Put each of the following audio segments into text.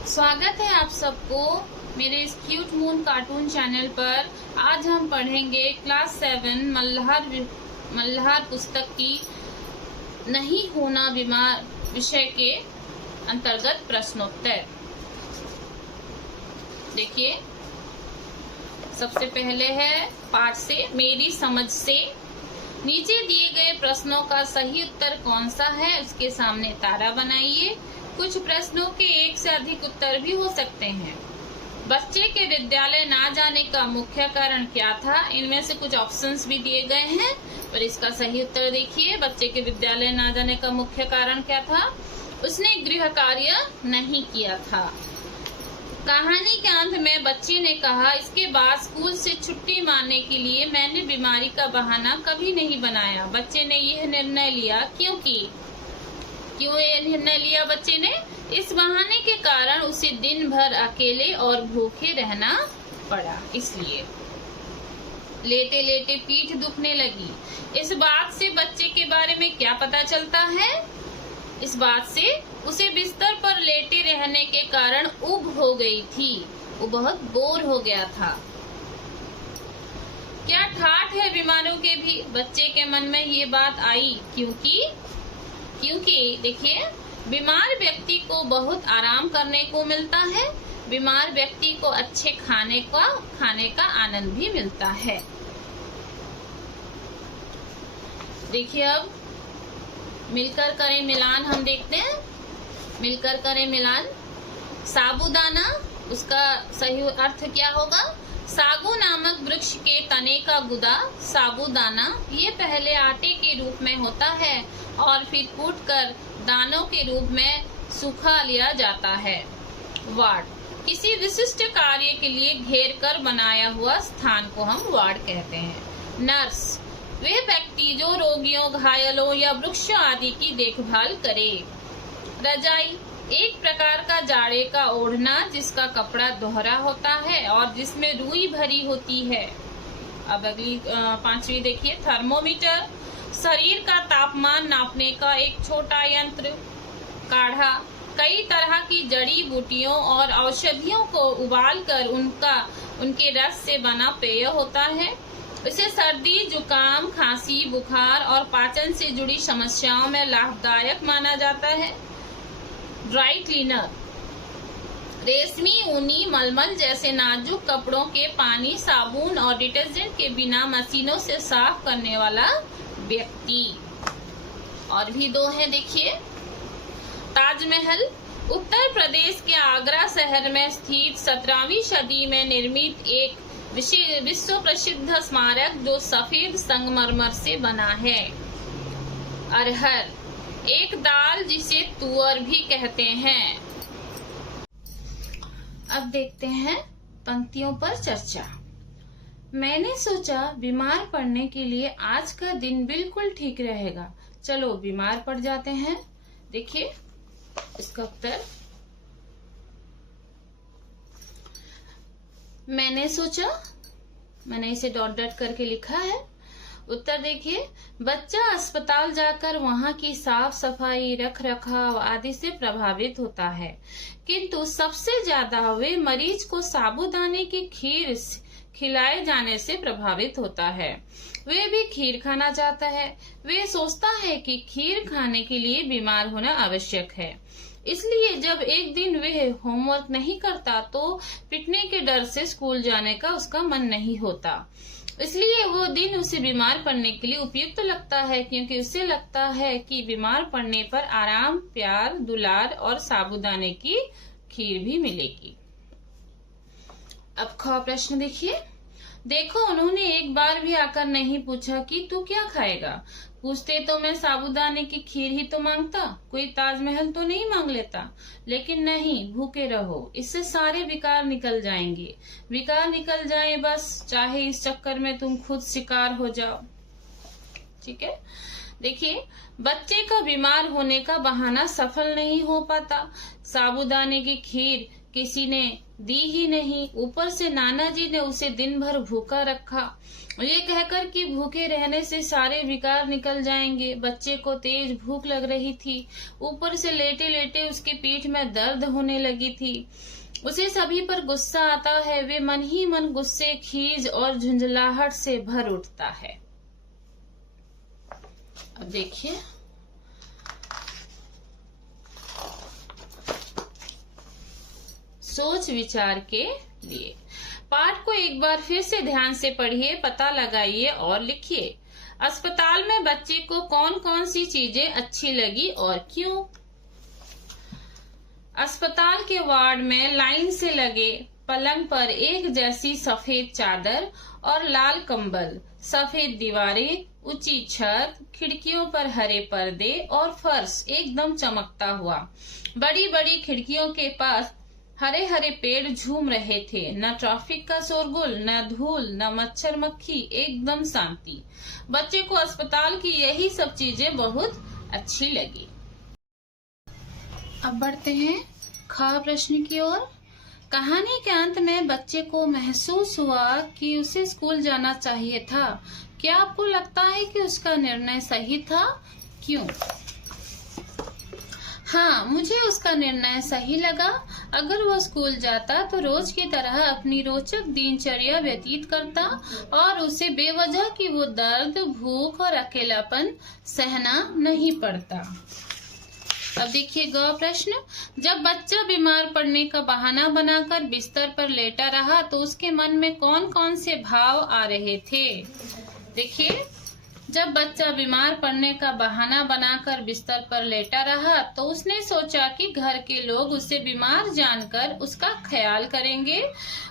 स्वागत है आप सबको मेरे इस क्यूट मून कार्टून चैनल पर। आज हम पढ़ेंगे क्लास 7 मल्हार पुस्तक की नहीं होना बीमार विषय के अंतर्गत प्रश्नोत्तर। देखिए, सबसे पहले है पाठ से मेरी समझ से। नीचे दिए गए प्रश्नों का सही उत्तर कौन सा है, उसके सामने तारा बनाइए। कुछ प्रश्नों के एक से अधिक उत्तर भी हो सकते हैं। बच्चे के विद्यालय ना जाने का मुख्य कारण क्या था? इनमें से कुछ ऑप्शंस भी दिए गए हैं, पर इसका सही उत्तर देखिए। बच्चे के विद्यालय ना जाने का मुख्य कारण क्या था? उसने गृह कार्य नहीं किया था। कहानी के अंत में बच्चे ने कहा, इसके बाद स्कूल से छुट्टी मारने के लिए मैंने बीमारी का बहाना कभी नहीं बनाया। बच्चे ने यह निर्णय लिया क्यों ये निर्णय लिया बच्चे ने? इस बहाने के कारण उसे दिन भर अकेले और भूखे रहना पड़ा, इसलिए लेटे लेटे पीठ दुखने लगी। इस बात से बच्चे के बारे में क्या पता चलता है? इस बात से उसे बिस्तर पर लेटे रहने के कारण ऊब हो गई थी। वो बहुत बोर हो गया था। क्या ठाठ है बीमारों के भी? बच्चे के मन में ये बात आई क्योंकि देखिए, बीमार व्यक्ति को बहुत आराम करने को मिलता है। बीमार व्यक्ति को अच्छे खाने का आनंद भी मिलता है। देखिए, अब मिलकर करें मिलान हम देखते हैं। मिलकर करें मिलान। साबूदाना, उसका सही अर्थ क्या होगा? सागू नामक वृक्ष के तने का गुदा साबूदाना, ये पहले आटे के रूप में होता है और फिर कूटकर दानों के रूप में सूखा लिया जाता है। वार्ड, किसी विशिष्ट कार्य के लिए घेर कर बनाया हुआ स्थान को हम वार्ड कहते हैं। नर्स, वे व्यक्ति जो रोगियों, घायलों या वृक्षों आदि की देखभाल करे। रजाई, एक प्रकार का जाड़े का ओढ़ना जिसका कपड़ा दोहरा होता है और जिसमें रुई भरी होती है। अब अगली पांचवी देखिए, थर्मोमीटर, शरीर का तापमान नापने का एक छोटा यंत्र। काढ़ा, कई तरह की जड़ी बूटियों और औषधियों को उबालकर उनके रस से बना पेय होता है। इसे सर्दी, जुकाम, खांसी, बुखार और पाचन से जुड़ी समस्याओं में लाभदायक माना जाता है। ड्राई क्लीनर, रेशमी, ऊनी, मलमल जैसे नाजुक कपड़ों के पानी, साबुन और डिटर्जेंट के बिना मशीनों से साफ करने वाला व्यक्ति। और भी दो हैं, देखिए। ताजमहल, उत्तर प्रदेश के आगरा शहर में स्थित 17वीं सदी में निर्मित एक विश्व प्रसिद्ध स्मारक जो सफेद संगमरमर से बना है। अरहर, एक दाल जिसे तुअर भी कहते हैं। अब देखते हैं पंक्तियों पर चर्चा। मैंने सोचा बीमार पड़ने के लिए आज का दिन बिल्कुल ठीक रहेगा। चलो बीमार पड़ जाते हैं। देखिए इसका उत्तर, मैंने सोचा, मैंने इसे डॉट डॉट करके लिखा है। उत्तर देखिए, बच्चा अस्पताल जाकर वहां की साफ सफाई, रख रखाव आदि से प्रभावित होता है, किंतु सबसे ज्यादा वे मरीज को साबूदाने की खीर खिलाए जाने से प्रभावित होता है। वे भी खीर खाना चाहता है। वे सोचता है कि खीर खाने के लिए बीमार होना आवश्यक है। इसलिए जब एक दिन वह होमवर्क नहीं करता तो पिटने के डर से स्कूल जाने का उसका मन नहीं होता। इसलिए वो दिन उसे बीमार पड़ने के लिए उपयुक्त लगता है, क्योंकि उसे लगता है कि बीमार पड़ने पर आराम, प्यार, दुलार और साबूदाने की खीर भी मिलेगी। अब ख प्रश्न देखिए। देखो, उन्होंने एक बार भी आकर नहीं पूछा कि तू क्या खाएगा। पूछते तो मैं साबूदाने की खीर ही तो मांगता, कोई ताजमहल तो नहीं मांग लेता। लेकिन नहीं, भूखे रहो, इससे सारे विकार निकल जाएंगे। विकार निकल जाए बस, चाहे इस चक्कर में तुम खुद शिकार हो जाओ। ठीक है। देखिए, बच्चे का बीमार होने का बहाना सफल नहीं हो पाता। साबूदाने की खीर किसी ने दी ही नहीं, ऊपर से नाना जी ने उसे दिन भर भूखा रखा, ये कहकर कि भूखे रहने से सारे विकार निकल जाएंगे। बच्चे को तेज भूख लग रही थी, ऊपर से लेटे लेटे उसके पीठ में दर्द होने लगी थी। उसे सभी पर गुस्सा आता है, वे मन ही मन गुस्से, खीज और झुंझलाहट से भर उठता है। अब देखिए, सोच विचार के लिए पाठ को एक बार फिर से ध्यान से पढ़िए, पता लगाइए और लिखिए। अस्पताल में बच्चे को कौन कौन सी चीजें अच्छी लगी और क्यों? अस्पताल के वार्ड में लाइन से लगे पलंग पर एक जैसी सफेद चादर और लाल कंबल, सफेद दीवारें, ऊंची छत, खिड़कियों पर हरे पर्दे और फर्श एकदम चमकता हुआ। बड़ी बड़ी खिड़कियों के पास हरे हरे पेड़ झूम रहे थे। न ट्रैफिक का शोरगुल, न धूल, न मच्छर मक्खी, एकदम शांति। बच्चे को अस्पताल की यही सब चीजें बहुत अच्छी लगी। अब बढ़ते हैं ख प्रश्न की ओर। कहानी के अंत में बच्चे को महसूस हुआ कि उसे स्कूल जाना चाहिए था। क्या आपको लगता है कि उसका निर्णय सही था? क्यों? हाँ, मुझे उसका निर्णय सही लगा। अगर वो स्कूल जाता तो रोज की तरह अपनी रोचक दिनचर्या व्यतीत करता और उसे बेवजह की वो दर्द, भूख और अकेलापन सहना नहीं पड़ता। अब देखिए ग प्रश्न। जब बच्चा बीमार पड़ने का बहाना बनाकर बिस्तर पर लेटा रहा तो उसके मन में कौन कौन से भाव आ रहे थे? देखिए, जब बच्चा बीमार पड़ने का बहाना बनाकर बिस्तर पर लेटा रहा तो उसने सोचा कि घर के लोग उसे बीमार जानकर उसका ख्याल करेंगे,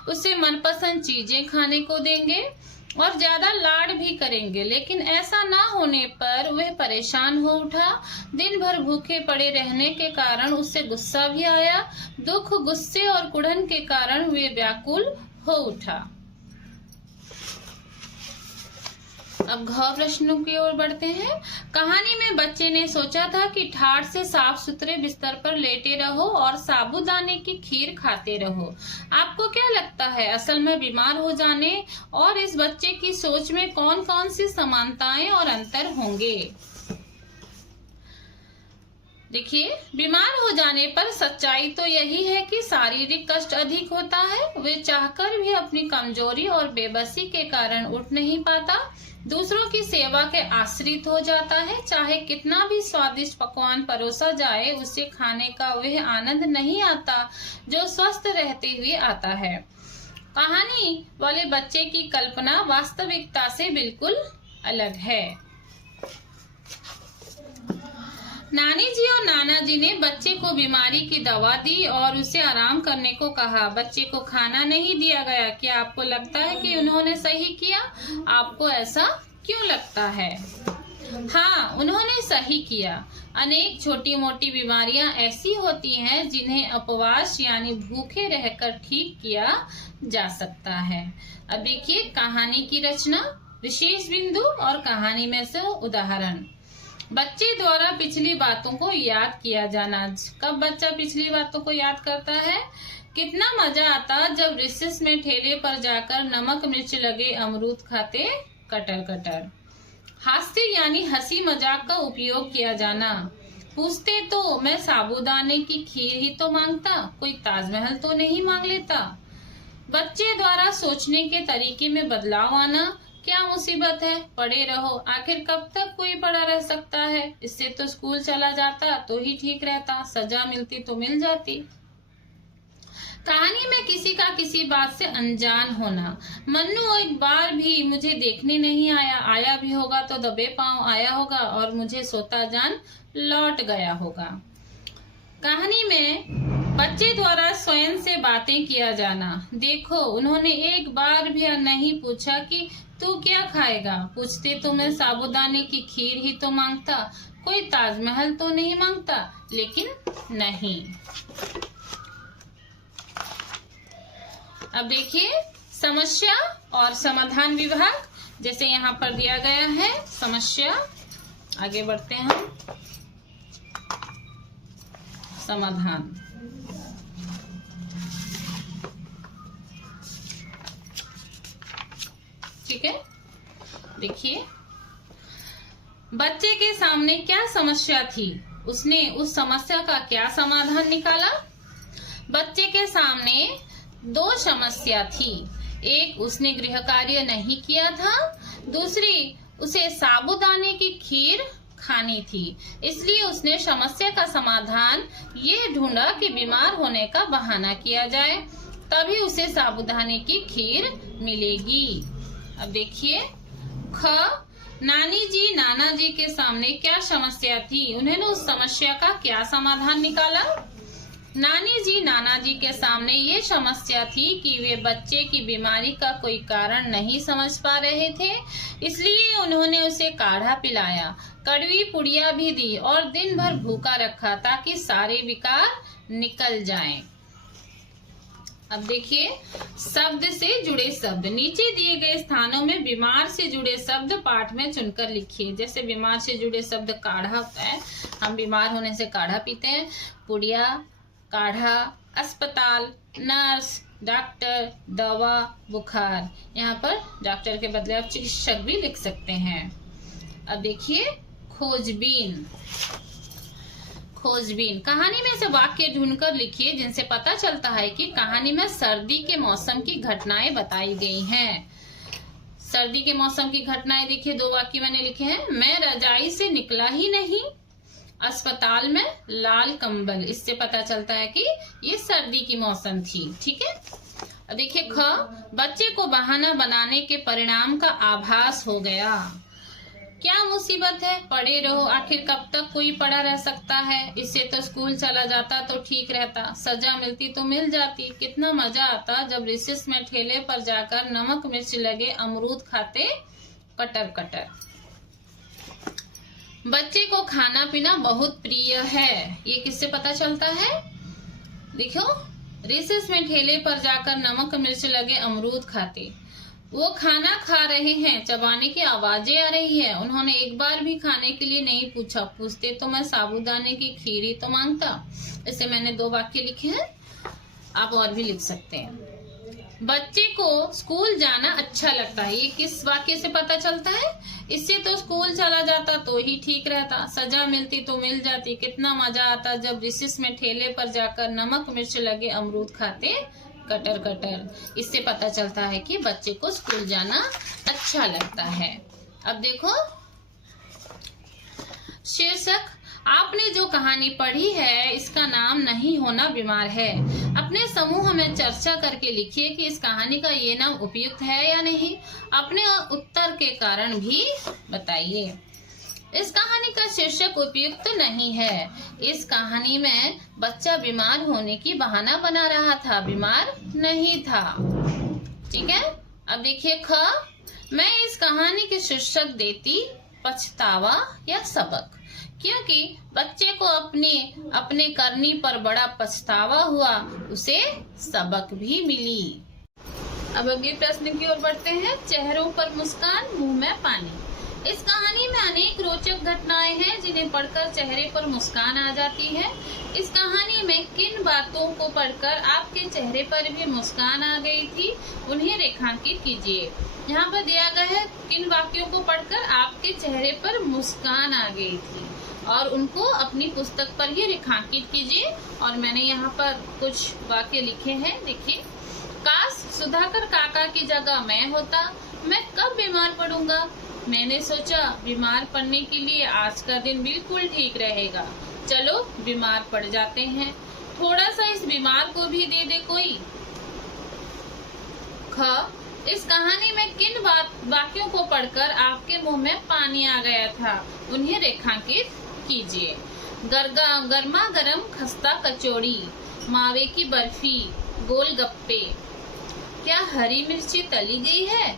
उसे मनपसंद चीजें खाने को देंगे और ज्यादा लाड भी करेंगे। लेकिन ऐसा ना होने पर वह परेशान हो उठा। दिन भर भूखे पड़े रहने के कारण उसे गुस्सा भी आया। दुख, गुस्से और कुढ़न के कारण वे व्याकुल हो उठा। अब घ प्रश्नों की ओर बढ़ते हैं। कहानी में बच्चे ने सोचा था कि ठाठ से साफ सुथरे बिस्तर पर लेटे रहो और साबूदाने की खीर खाते रहो। आपको क्या लगता है, असल में बीमार हो जाने और इस बच्चे की सोच में कौन कौन सी समानताएं और अंतर होंगे? देखिए, बीमार हो जाने पर सच्चाई तो यही है कि शारीरिक कष्ट अधिक होता है। वे चाहकर भी अपनी कमजोरी और बेबसी के कारण उठ नहीं पाता, दूसरों की सेवा के आश्रित हो जाता है। चाहे कितना भी स्वादिष्ट पकवान परोसा जाए, उसे खाने का वह आनंद नहीं आता जो स्वस्थ रहते हुए आता है। कहानी वाले बच्चे की कल्पना वास्तविकता से बिल्कुल अलग है। नानी जी और नाना जी ने बच्चे को बीमारी की दवा दी और उसे आराम करने को कहा। बच्चे को खाना नहीं दिया गया। क्या आपको लगता है कि उन्होंने सही किया? आपको ऐसा क्यों लगता है? हाँ, उन्होंने सही किया। अनेक छोटी मोटी बीमारियां ऐसी होती हैं जिन्हें उपवास यानी भूखे रहकर ठीक किया जा सकता है। अब देखिए कहानी की रचना, विशेष बिंदु और कहानी में से उदाहरण। बच्चे द्वारा पिछली बातों को याद किया जाना। कब बच्चा पिछली बातों को याद करता है? कितना मजा आता जब रिसेस में ठेले पर जाकर नमक मिर्च लगे अमरूद खाते कटर कटर। हास्य यानी हंसी मजाक का उपयोग किया जाना। पूछते तो मैं साबूदाने की खीर ही तो मांगता, कोई ताजमहल तो नहीं मांग लेता। बच्चे द्वारा सोचने के तरीके में बदलाव आना। क्या मुसीबत है, पड़े रहो, आखिर कब तक कोई पड़ा रह सकता है, इससे तो स्कूल चला जाता तो ही ठीक रहता, सजा मिलती तो मिल जाती। कहानी में किसी का किसी बात से अनजान होना। मन्नू एक बार भी मुझे देखने नहीं आया, आया भी होगा तो दबे पांव आया होगा और मुझे सोता जान लौट गया होगा। कहानी में बच्चे द्वारा स्वयं से बातें किया जाना। देखो, उन्होंने एक बार भी नहीं पूछा कि तू क्या खाएगा, पूछते तो मैं साबूदाने की खीर ही तो मांगता, कोई ताजमहल तो नहीं मांगता, लेकिन नहीं। अब देखिए समस्या और समाधान विभाग, जैसे यहाँ पर दिया गया है समस्या। आगे बढ़ते हैं हम समाधान। ठीक है, देखिए बच्चे के सामने क्या समस्या थी, उसने उस समस्या का क्या समाधान निकाला। बच्चे के सामने 2 समस्या थी, एक उसने गृह कार्य नहीं किया था, दूसरी उसे साबूदाने की खीर खानी थी। इसलिए उसने समस्या का समाधान ये ढूंढा कि बीमार होने का बहाना किया जाए, तभी उसे साबूदाने की खीर मिलेगी। अब देखिए ख, नानी जी नाना जी के सामने क्या समस्या थी, उन्होंने उस समस्या का क्या समाधान निकाला। नानी जी नाना जी के सामने ये समस्या थी कि वे बच्चे की बीमारी का कोई कारण नहीं समझ पा रहे थे, इसलिए उन्होंने उसे काढ़ा पिलाया, कड़वी पुड़िया भी दी और दिन भर भूखा रखा ताकि सारे विकार निकल जाएं। अब देखिए शब्द से जुड़े शब्द, नीचे दिए गए स्थानों में बीमार से जुड़े शब्द पाठ में चुनकर लिखिए। जैसे बीमार से जुड़े शब्द काढ़ा होता है, हम बीमार होने से काढ़ा पीते हैं, पुड़िया, काढ़ा, अस्पताल, नर्स, डॉक्टर, दवा, बुखार। यहाँ पर डॉक्टर के बदले आप चिकित्सक भी लिख सकते हैं। अब देखिए खोजबीन। खोजबीन, कहानी में से वाक्य ढूंढकर लिखिए जिनसे पता चलता है कि कहानी में सर्दी के मौसम की घटनाएं बताई गई हैं। सर्दी के मौसम की घटनाएं देखिए, 2 वाक्य मैंने लिखे हैं। मैं रजाई से निकला ही नहीं, अस्पताल में लाल कंबल। इससे पता चलता है कि ये सर्दी की मौसम थी। ठीक है, अब देखिए ख, बच्चे को बहाना बनाने के परिणाम का आभास हो गया। क्या मुसीबत है, पड़े रहो, आखिर कब तक कोई पड़ा रह सकता है, इससे तो स्कूल चला जाता तो ठीक रहता, सजा मिलती तो मिल जाती, कितना मजा आता जब रिसेस में ठेले पर जाकर नमक मिर्च लगे अमरूद खाते कटर कटर। बच्चे को खाना पीना बहुत प्रिय है, ये किससे पता चलता है। देखो, रिसेस में ठेले पर जाकर नमक मिर्च लगे अमरूद खाते, वो खाना खा रहे हैं, चबाने की आवाजें आ रही है। उन्होंने एक बार भी खाने के लिए नहीं पूछा, पूछते तो मैं साबूदाने की खीर ही तो मांगता। इससे मैंने 2 वाक्य लिखे हैं, आप और भी लिख सकते हैं। बच्चे को स्कूल जाना अच्छा लगता है, ये किस वाक्य से पता चलता है। इससे तो स्कूल चला जाता तो ही ठीक रहता, सजा मिलती तो मिल जाती, कितना मजा आता जब रिसेस में ठेले पर जाकर नमक मिर्च लगे अमरूद खाते कटर कटर। इससे पता चलता है कि बच्चे को स्कूल जाना अच्छा लगता है। अब देखो शीर्षक, आपने जो कहानी पढ़ी है इसका नाम नहीं होना बीमार है। अपने समूह में चर्चा करके लिखिए कि इस कहानी का ये नाम उपयुक्त है या नहीं। अपने उत्तर के कारण भी बताइए। इस कहानी का शीर्षक उपयुक्त नहीं है। इस कहानी में बच्चा बीमार होने की बहाना बना रहा था, बीमार नहीं था। ठीक है, अब देखिए ख, मैं इस कहानी के शीर्षक देती पछतावा या सबक, क्योंकि बच्चे को अपने करनी पर बड़ा पछतावा हुआ, उसे सबक भी मिली। अब अगले प्रश्न की ओर बढ़ते हैं। चेहरों पर मुस्कान, मुंह में पानी। इस कहानी में अनेक रोचक घटनाएं हैं जिन्हें पढ़कर चेहरे पर मुस्कान आ जाती है। इस कहानी में किन बातों को पढ़कर आपके चेहरे पर भी मुस्कान आ गई थी, उन्हें रेखांकित कीजिए। यहाँ पर दिया गया है किन वाक्यों को पढ़कर आपके चेहरे पर मुस्कान आ गई थी, और उनको अपनी पुस्तक पर ही रेखांकित कीजिए। और मैंने यहाँ पर कुछ वाक्य लिखे हैं, देखिए। काश सुधाकर काका की जगह मैं होता, मैं कब बीमार पड़ूंगा। मैंने सोचा बीमार पड़ने के लिए आज का दिन बिल्कुल ठीक रहेगा, चलो बीमार पड़ जाते हैं, थोड़ा सा इस बीमार को भी दे दे कोई। ख, इस कहानी में किन वाक्यों को पढ़कर आपके मुंह में पानी आ गया था, उन्हें रेखांकित कीजिए। गर्मा गर्म खस्ता कचौड़ी, मावे की बर्फी, गोलगप्पे, क्या हरी मिर्ची तली गई है,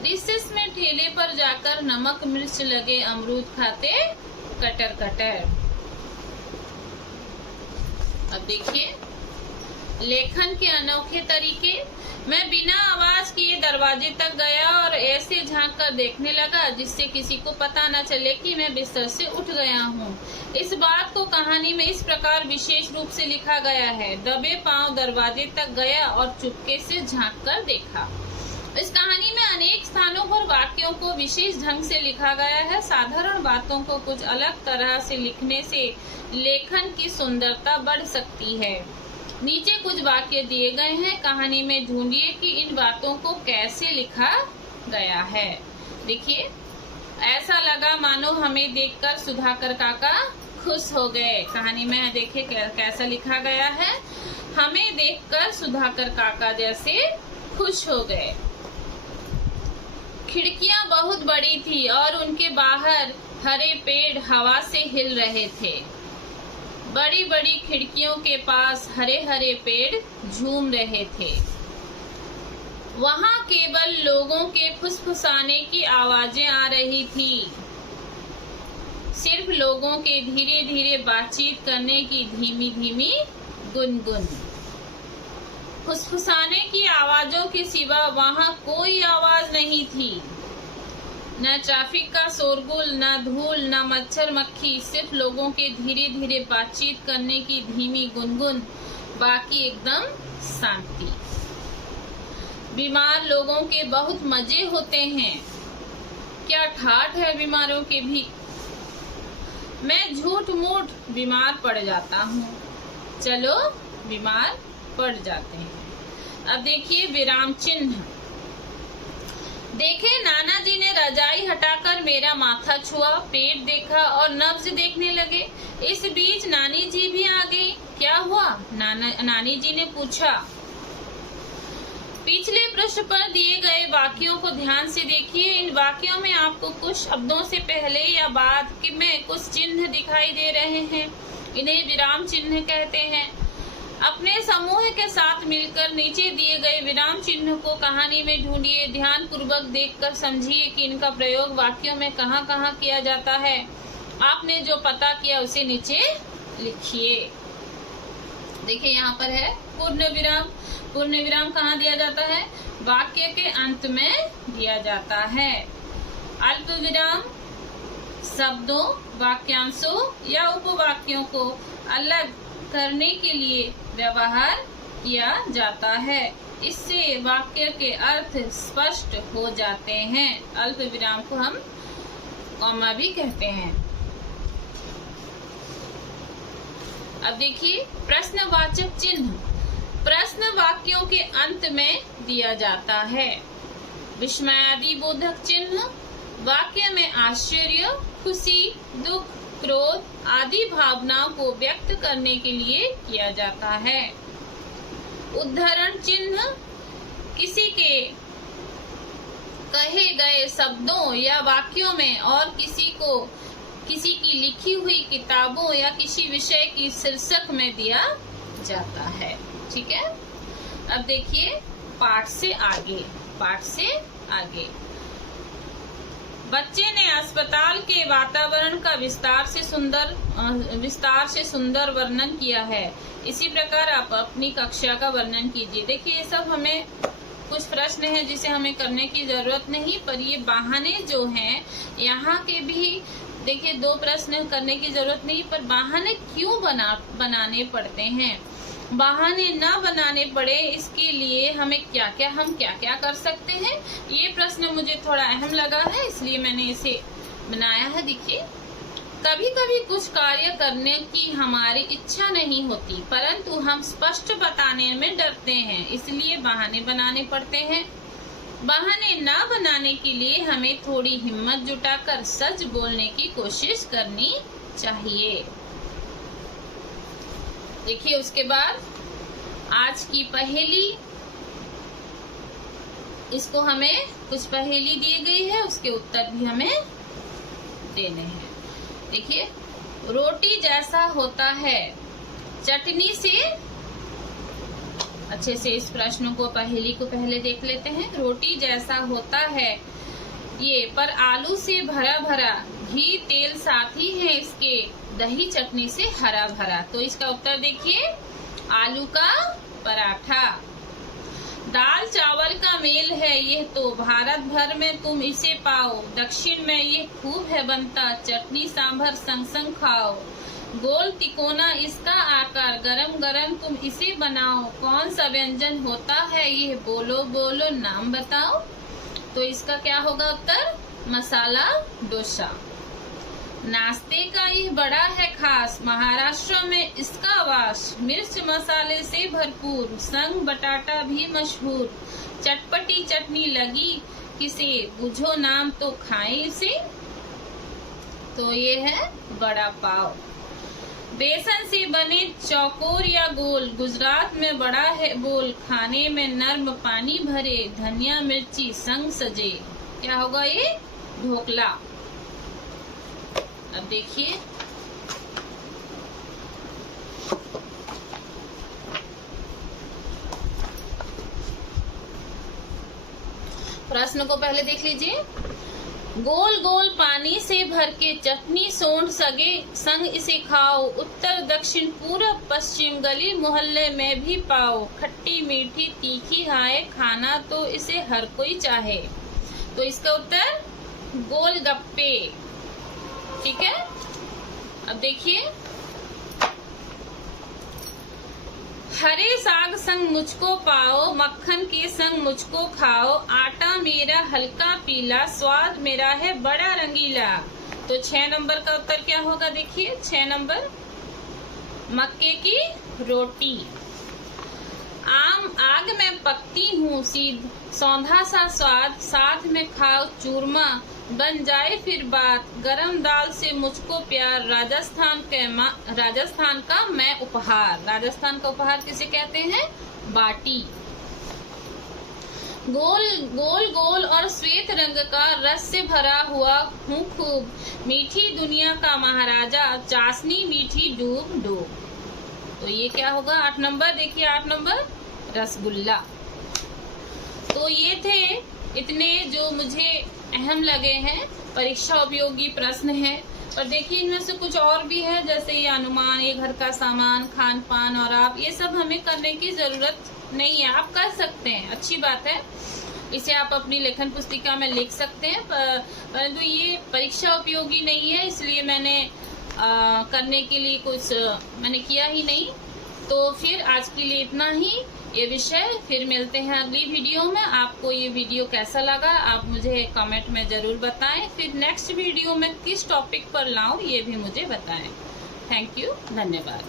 रिसेस में ठेले पर जाकर नमक मिर्च लगे अमरूद खाते कटर कटर। अब देखिए लेखन के अनोखे तरीके। मैं बिना आवाज किए दरवाजे तक गया और ऐसे झांक कर देखने लगा जिससे किसी को पता न चले कि मैं बिस्तर से उठ गया हूँ। इस बात को कहानी में इस प्रकार विशेष रूप से लिखा गया है। दबे पांव दरवाजे तक गया और चुपके से झांक कर देखा। इस कहानी में अनेक स्थानों पर वाक्यों को विशेष ढंग से लिखा गया है। साधारण बातों को कुछ अलग तरह से लिखने से लेखन की सुंदरता बढ़ सकती है। नीचे कुछ वाक्य दिए गए हैं, कहानी में ढूंढिए कि इन बातों को कैसे लिखा गया है। देखिए, ऐसा लगा मानो हमें देखकर सुधाकर काका खुश हो गए। कहानी में देखिए कैसा लिखा गया है, हमें देखकर सुधाकर काका जैसे खुश हो गए। खिड़कियां बहुत बड़ी थी और उनके बाहर हरे पेड़ हवा से हिल रहे थे। बड़ी बड़ी खिड़कियों के पास हरे हरे पेड़ झूम रहे थे। वहां केवल लोगों के फुसफुसाने की आवाजें आ रही थी, सिर्फ लोगों के धीरे धीरे बातचीत करने की धीमी धीमी गुनगुन। फुसफुसाने की आवाजों के सिवा वहां कोई आवाज नहीं थी, न ट्रैफिक का शोरगुल, न धूल, न मच्छर मक्खी, सिर्फ लोगों के धीरे धीरे बातचीत करने की धीमी गुनगुन, बाकी एकदम शांति। बीमार लोगों के बहुत मजे होते हैं, क्या ठाठ है बीमारों के भी। मैं झूठ मूठ बीमार पड़ जाता हूँ, चलो बीमार पड़ जाते हैं। अब देखिए विराम चिन्ह। देखे, नाना जी ने रजाई हटाकर मेरा माथा छुआ, पेट देखा और नब्ज देखने लगे। इस बीच नानी जी भी आ गई। क्या हुआ? नानी जी ने पूछा। पिछले पृष्ठ पर दिए गए वाक्यों को ध्यान से देखिए। इन वाक्यों में आपको कुछ शब्दों से पहले या बाद में कुछ चिन्ह दिखाई दे रहे हैं, इन्हें विराम चिन्ह कहते हैं। अपने समूह के साथ मिलकर नीचे दिए गए विराम चिन्ह को कहानी में ढूंढिए। ध्यान पूर्वक देखकर समझिए कि इनका प्रयोग वाक्यों में कहाँ कहाँ किया जाता है। आपने जो पता किया उसे नीचे लिखिए। देखिए यहाँ पर है पूर्ण विराम। पूर्ण विराम कहाँ दिया जाता है? वाक्य के अंत में दिया जाता है। अल्प विराम शब्दों, वाक्यांशों या उपवाक्यों को अलग करने के लिए व्यवहार किया जाता है। इससे वाक्य के अर्थ स्पष्ट हो जाते हैं। अल्प विराम को हम कॉमा भी कहते हैं। अब देखिए प्रश्नवाचक चिन्ह। प्रश्न वाक्यों के अंत में दिया जाता है। विस्मयादि बोधक चिन्ह वाक्य में आश्चर्य, खुशी, दुख, क्रोध आदि भावनाओं को व्यक्त करने के लिए किया जाता है। उद्धरण चिन्ह किसी के कहे गए शब्दों या वाक्यों में और किसी की लिखी हुई किताबों या किसी विषय की शीर्षक में दिया जाता है। ठीक है। अब देखिए पाठ से आगे। बच्चे ने अस्पताल के वातावरण का विस्तार से सुंदर वर्णन किया है। इसी प्रकार आप अपनी कक्षा का वर्णन कीजिए। देखिए ये सब हमें कुछ प्रश्न हैं जिसे हमें करने की जरूरत नहीं, पर ये बहाने जो हैं यहाँ के भी देखिए 2 प्रश्न करने की जरूरत नहीं, पर बहाने क्यों बनाने पड़ते हैं। बहाने ना बनाने पड़े इसके लिए हमें क्या क्या कर सकते हैं, ये प्रश्न मुझे थोड़ा अहम लगा है, इसलिए मैंने इसे बनाया है। देखिए कभी कभी कुछ कार्य करने की हमारी इच्छा नहीं होती, परंतु हम स्पष्ट बताने में डरते हैं, इसलिए बहाने बनाने पड़ते हैं। बहाने ना बनाने के लिए हमें थोड़ी हिम्मत जुटाकर सच बोलने की कोशिश करनी चाहिए। देखिए उसके बाद आज की पहेली, इसको हमें कुछ पहेली दी गई है, उसके उत्तर भी हमें देने हैं। देखिए रोटी जैसा होता है चटनी से, अच्छे से इस प्रश्न को पहेली को पहले देख लेते हैं। रोटी जैसा होता है ये, पर आलू से भरा भरा, घी तेल साथी है इसके, दही चटनी से हरा भरा। तो इसका उत्तर देखिए आलू का पराठा। दाल चावल का मेल है ये तो, भारत भर में तुम इसे पाओ, दक्षिण में ये खूब है बनता, चटनी सांभर संग संग खाओ। गोल तिकोना इसका आकार, गरम गरम तुम इसे बनाओ, कौन सा व्यंजन होता है ये, बोलो बोलो नाम बताओ। तो इसका क्या होगा उत्तर, मसाला डोसा। नाश्ते का यह बड़ा है खास, महाराष्ट्र में इसका वास, मिर्च मसाले से भरपूर, संग बटाटा भी मशहूर, चटपटी चटनी लगी किसे, बुझो नाम तो खाए इसे। तो ये है बड़ा पाव। बेसन से बने चौकोर या गोल, गुजरात में बड़ा है बोल, खाने में नर्म पानी भरे, धनिया मिर्ची संग सजे। क्या होगा ये, ढोकला। अब देखिए प्रश्न को पहले देख लीजिए। गोल गोल पानी से भर के चटनी सोंड सगे, संग इसे खाओ, उत्तर दक्षिण पूरब पश्चिम गली मोहल्ले में भी पाओ, खट्टी मीठी तीखी हाय, खाना तो इसे हर कोई चाहे। तो इसका उत्तर गोलगप्पे। ठीक है, अब देखिए, हरे साग संग मुझको पाओ, मक्खन के संग मुझको खाओ, आटा मेरा हल्का पीला, स्वाद मेरा है बड़ा रंगीला। तो 6 नंबर का उत्तर क्या होगा, देखिए 6 नंबर, मक्के की रोटी। आम आग में पकती हूँ सीध, सौंधा सा स्वाद, साथ में खाओ चूरमा, बन जाए फिर बात, गरम दाल से मुझको प्यार, राजस्थान का मैं उपहार। राजस्थान का उपहार किसे कहते हैं, बाटी। गोल गोल गोल और श्वेत रंग का, रस से भरा हुआ हूँ खूब, मीठी दुनिया का महाराजा, चाशनी मीठी डूब डूब। तो ये क्या होगा, 8 नंबर। देखिए 8 नंबर, रसगुल्ला। तो ये थे इतने जो मुझे अहम लगे हैं, परीक्षा उपयोगी प्रश्न है। और देखिए इनमें से कुछ और भी है, जैसे ये अनुमान, ये घर का सामान, खान पान और आप, ये सब हमें करने की जरूरत नहीं है, आप कर सकते हैं, अच्छी बात है, इसे आप अपनी लेखन पुस्तिका में लिख सकते हैं, परंतु ये परीक्षा उपयोगी नहीं है, इसलिए मैंने करने के लिए कुछ मैंने किया ही नहीं। तो फिर आज के लिए इतना ही ये विषय, फिर मिलते हैं अगली वीडियो में। आपको ये वीडियो कैसा लगा आप मुझे कमेंट में जरूर बताएं, फिर नेक्स्ट वीडियो में किस टॉपिक पर लाऊं ये भी मुझे बताएं। थैंक यू, धन्यवाद।